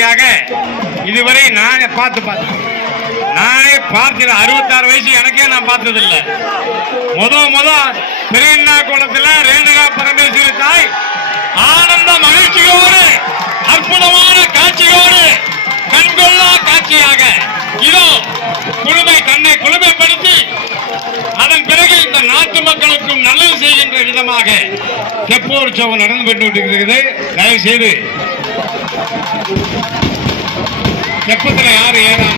காட்சியாக இதுவரை நானே பார்த்து 66 வயசு எனக்கே நான் பார்த்தது இல்லை. முத பெரியண்ணா குளத்துல ரேணுகா பரமேஸ்வரி தாய் ஆனந்த மகிழ்ச்சியோடு அற்புதமான காட்சியோடு கண்கொள்ளா காட்சியாக இதோ தன்னை குழுமைப்படுத்தி அதன் பிறகு இந்த நாட்டு மக்களுக்கும் நல்லது செய்கின்ற விதமாக தெப்போற்சவம் நடந்து கொண்டிருக்கிறது. தயவு செய்து தெப்பத்தில் யாரும் ஏறாம